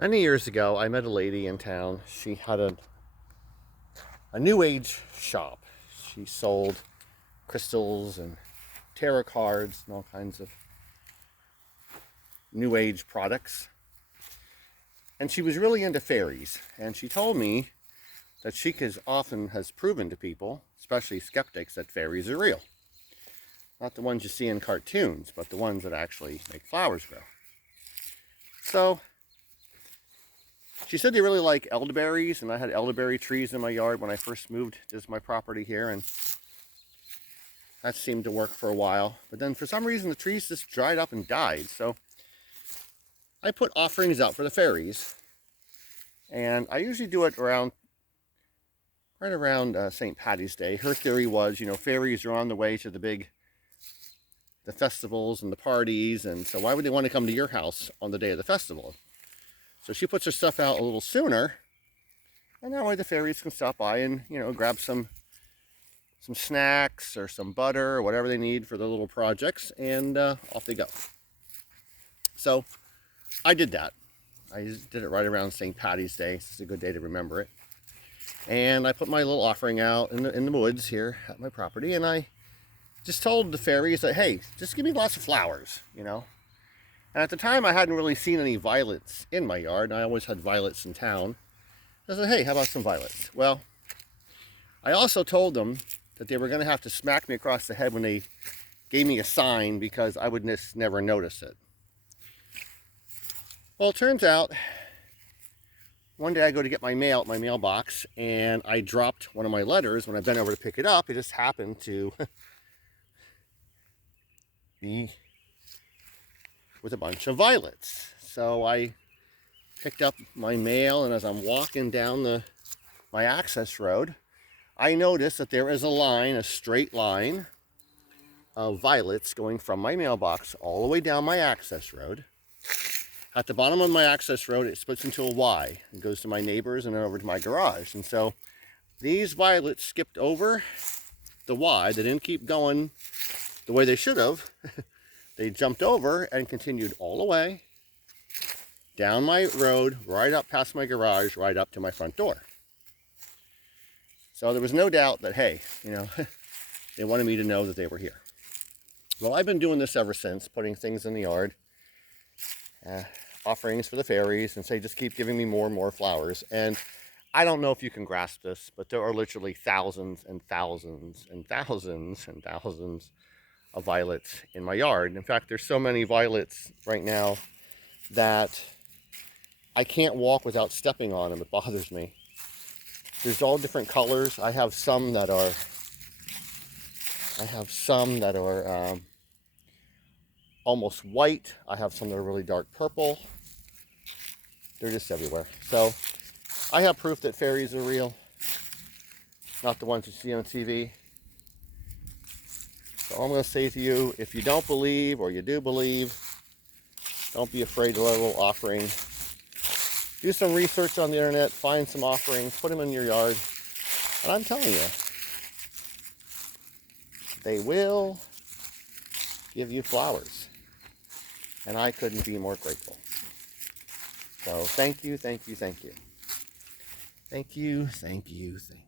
Many years ago, I met a lady in town. She had a new age shop. She sold crystals and tarot cards and all kinds of new age products. And she was really into fairies. And she told me that she often has proven to people, especially skeptics, that fairies are real. Not the ones you see in cartoons, but the ones that actually make flowers grow. So she said they really like elderberries, and I had elderberry trees in my yard when I first moved to my property here, and that seemed to work for a while. But then for some reason the trees just dried up and died. So I put offerings out for the fairies, and I usually do it right around St. Patty's Day. Her theory was, fairies are on the way to the festivals and the parties, and so why would they want to come to your house on the day of the festival? So she puts her stuff out a little sooner, and that way the fairies can stop by and, grab some snacks or some butter or whatever they need for their little projects, and off they go. So I did that. I did it right around St. Patty's Day. It's a good day to remember it. And I put my little offering out in the woods here at my property, and I just told the fairies that, hey, just give me lots of flowers, And at the time, I hadn't really seen any violets in my yard, and I always had violets in town. I said, hey, how about some violets? Well, I also told them that they were going to have to smack me across the head when they gave me a sign, because I would just never notice it. Well, it turns out, one day I go to get my mail at my mailbox, and I dropped one of my letters. When I bent over to pick it up, it just happened to be with a bunch of violets. So I picked up my mail, and as I'm walking down my access road, I noticed that there is a straight line of violets going from my mailbox all the way down my access road. At the bottom of my access road, it splits into a Y. It goes to my neighbors and then over to my garage. And so these violets skipped over the Y. They didn't keep going the way they should have. They jumped over and continued all the way down my road, right up past my garage, right up to my front door. So there was no doubt that, hey, they wanted me to know that they were here. Well, I've been doing this ever since, putting things in the yard, offerings for the fairies, and say, just keep giving me more and more flowers. And I don't know if you can grasp this, but there are literally thousands and thousands and thousands and thousands of violets in my yard. In fact, there's so many violets right now that I can't walk without stepping on them. It bothers me. There's all different colors. I have some that are almost white. I have some that are really dark purple. They're just everywhere. So I have proof that fairies are real, not the ones you see on TV. So I'm going to say to you, if you don't believe or you do believe, don't be afraid to let a little offering. Do some research on the internet, find some offerings, put them in your yard, and I'm telling you, they will give you flowers. And I couldn't be more grateful. So thank you, thank you, thank you. Thank you, thank you, thank you.